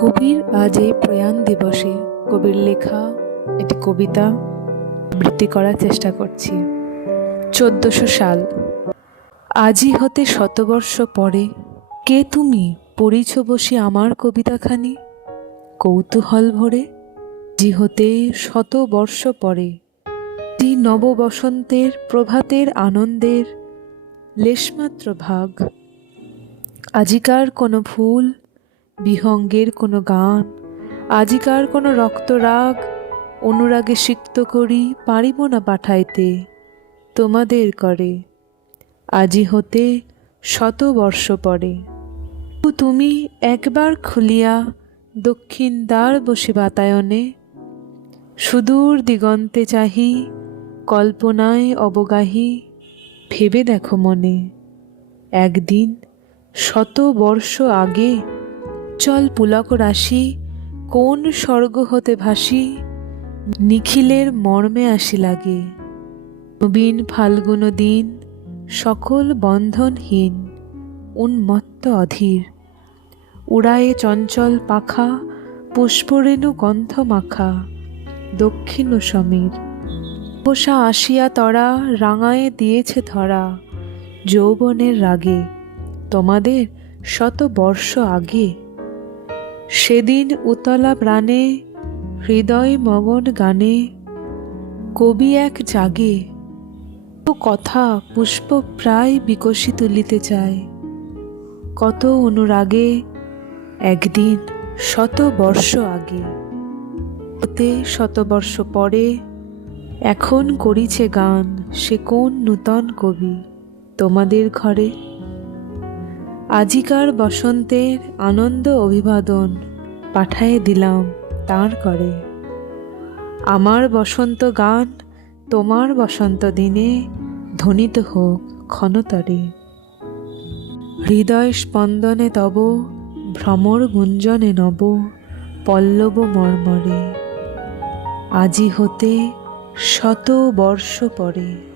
কবির আজ এই প্রয়াণ দিবসে কবির লেখা, একটি কবিতা আবৃত্তি করার চেষ্টা করছি। চোদ্দশো সাল। আজই হতে শতবর্ষ পরে কে তুমি পড়িছ বসি আমার কবিতাখানি? কৌতূহল ভরে জি হতে শত বর্ষ পরে তি নববসন্তের প্রভাতের আনন্দের লেশমাত্র ভাগ। আজিকার কোনো ফুল বিহঙ্গের কোনো গান, আজিকার কোনো রক্তরাগ, অনুরাগে সিক্ত করি পারিব না পাঠাইতে, তোমাদের করে। আজি হতে শত বর্ষ পরে। তুমি একবার খুলিয়া দক্ষিণ দ্বার বসে বাতায়নে, সুদূর দিগন্তে চাহি, কল্পনায় অবগাহী, ভেবে দেখো মনে। একদিন শত বর্ষ আগে চল পুলক রাশি, কোন স্বর্গ হতে ভাসি, নিখিলের মর্মে আসি লাগে। নবীন ফাল্গুন দিন, সকল বন্ধনহীন, উন্মত্ত অধীর। উড়ায়ে চঞ্চল পাখা, পুষ্পরেণু গন্ধ মাখা, দক্ষিণ সমীর। পোষা আসিয়া তরা, রাঙায়ে দিয়েছে ধরা, যৌবনের রাগে। তোমাদের শত বর্ষ আগে সেদিন উতলা প্রাণে, হৃদয় মগন গানে, কবি এক জাগে, ও কথা পুষ্প প্রায় বিকশি তুলিতে চায়। কত অনুরাগে, একদিন শত বর্ষ আগে, হতে শত বর্ষ পরে, এখন করিছে গান সে কোন নূতন কবি তোমাদের ঘরে? আজিকার বসন্তের আনন্দ অভিবাদন পাঠায়ে দিলাম তাঁর করে। আমার বসন্ত গান তোমার বসন্ত দিনে ধ্বনিত হোক ক্ষণতরে। হৃদয় স্পন্দনে তব, ভ্রমর গুঞ্জনে নব, পল্লব মর্মরে। আজি হতে শত বর্ষ পরে।